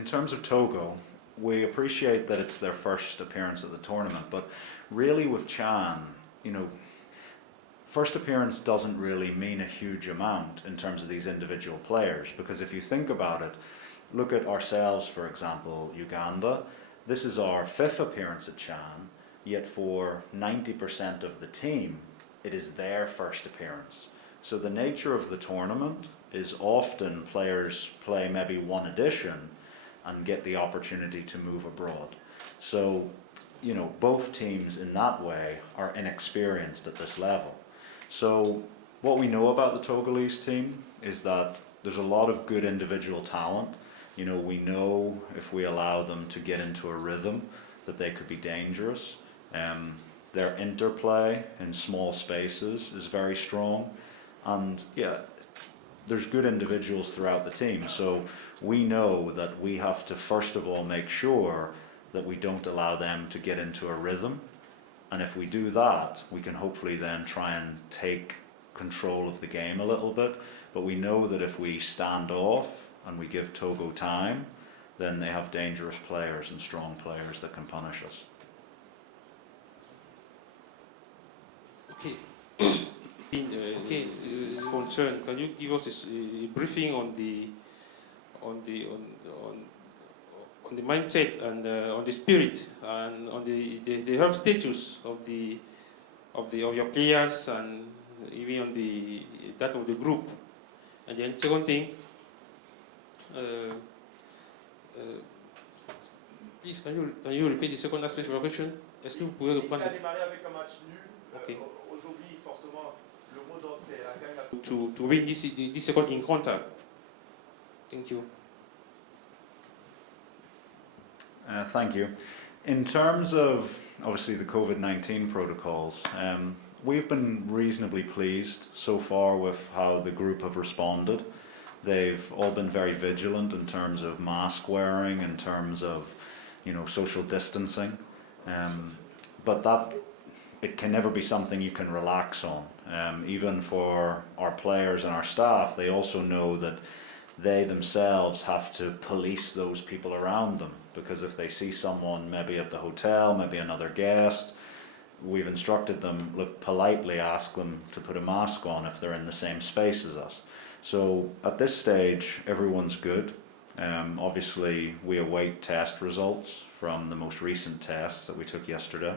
in terms of Togo, we appreciate that it's their first appearance at the tournament, but really with Chan, you know, first appearance doesn't really mean a huge amount in terms of these individual players, because if you think about it, look at ourselves, for example, Uganda. This is our 5th appearance at Chan, yet for 90% of the team, it is their first appearance. So the nature of the tournament is often players play maybe one edition and get the opportunity to move abroad. So, you know, both teams in that way are inexperienced at this level. So what we know about the Togolese team is that there's a lot of good individual talent. You know, we know if we allow them to get into a rhythm that they could be dangerous. Their interplay in small spaces is very strong, and yeah, there's good individuals throughout the team. So we know that we have to first of all make sure that we don't allow them to get into a rhythm, and if we do that, we can hopefully then try and take control of the game a little bit. But we know that if we stand off and we give Togo time, then they have dangerous players and strong players that can punish us. Okay. Is concerned. Can you give us a briefing on the mindset and on the spirit and on the health status of your players and even on that of the group? And then second thing, please can you repeat the second aspect of your question? Est-ce que vous pouvez reprendre? Il a démarré avec un match nul. Okay. Aujourd'hui, forcément, le mot d'ordre c'est la gagne. To win this second encounter. Thank you. Thank you. In terms of obviously the COVID-19 protocols, we've been reasonably pleased so far with how the group have responded. They've all been very vigilant in terms of mask wearing, in terms of, you know, social distancing, but that it can never be something you can relax on. Even for our players and our staff, they also know that they themselves have to police those people around them, because if they see someone maybe at the hotel, maybe another guest, we've instructed them, look, politely ask them to put a mask on if they're in the same space as us. So at this stage, everyone's good. Obviously, we await test results from the most recent tests that we took yesterday.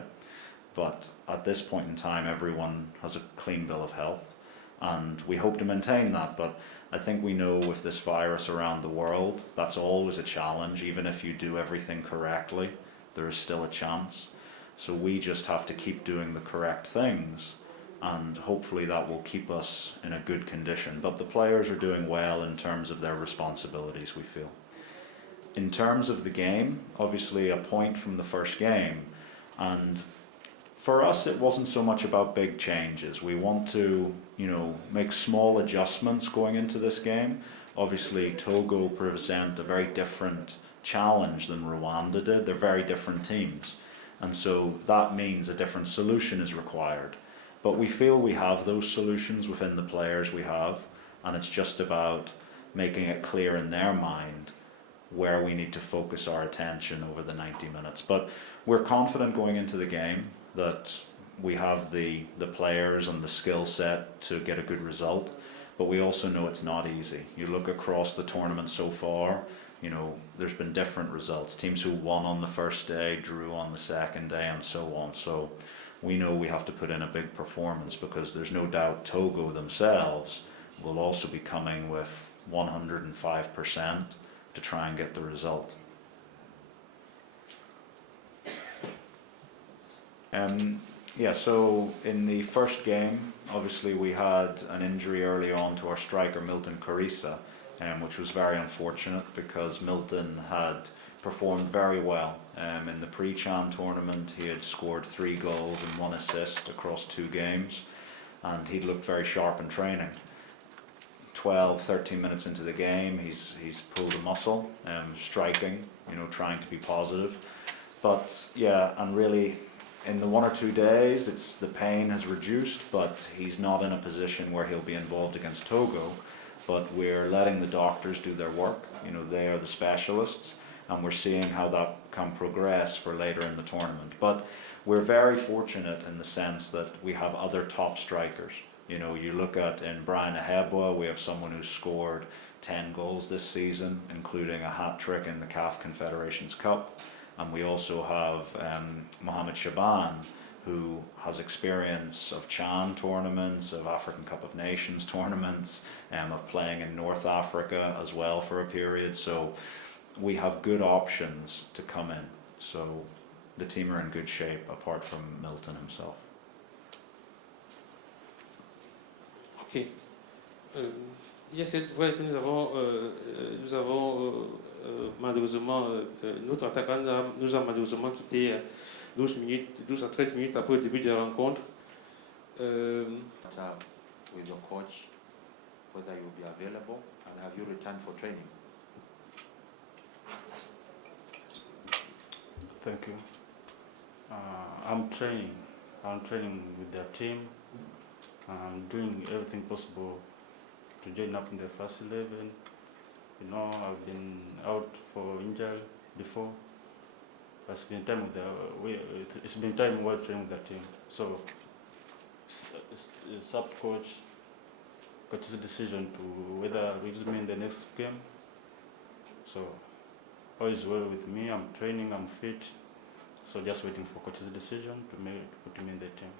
But at this point in time, everyone has a clean bill of health, and we hope to maintain that. But I think we know with this virus around the world, that's always a challenge. Even if you do everything correctly, there is still a chance. So we just have to keep doing the correct things, and hopefully that will keep us in a good condition. But the players are doing well in terms of their responsibilities, we feel. In terms of the game, obviously a point from the first game, and for us it wasn't so much about big changes. We want to, you know, make small adjustments going into this game. Obviously Togo present a very different challenge than Rwanda did. They're very different teams, and so that means a different solution is required. But we feel we have those solutions within the players we have, and it's just about making it clear in their mind where we need to focus our attention over the 90 minutes. But we're confident going into the game that we have the players and the skill set to get a good result, but we also know it's not easy. You look across the tournament so far, you know, there's been different results. Teams who won on the first day, drew on the second day, and so on. So we know we have to put in a big performance, because there's no doubt Togo themselves will also be coming with 105% to try and get the result. Yeah, so in the first game, obviously we had an injury early on to our striker Milton Karisa, which was very unfortunate, because Milton had performed very well. In the pre-Chan tournament, he had scored 3 goals and 1 assist across 2 games, and he'd looked very sharp in training. 12-13 minutes into the game, he's pulled a muscle, striking, you know, trying to be positive. But yeah, and really, in the 1 or 2 days, the pain has reduced, but he's not in a position where he'll be involved against Togo. But we're letting the doctors do their work. You know, they are the specialists, and we're seeing how that can progress for later in the tournament. But we're very fortunate in the sense that we have other top strikers. You know, you look at in Brian Ahebwa, we have someone who's scored 10 goals this season, including a hat-trick in the CAF Confederations Cup. And we also have Mohamed Shaban, who has experience of CHAN tournaments, of African Cup of Nations tournaments, of playing in North Africa as well for a period. So we have good options to come in. So the team are in good shape, apart from Milton himself. Ok. Il y a cette fois que nous avons malheureusement, notre attaquant nous a malheureusement quitté 12 à 13 minutes après le début de la rencontre. With your coach, whether you'll be available, and have you returned for training? Thank you. I'm training with their team. I'm doing everything possible to join up in the first 11. You know, I've been out for injury before. It's been time it's been time while training with the team. So it's up to coach's decision to whether use me in the next game. So all is well with me. I'm training. I'm fit. So just waiting for coach's decision to put me in the team.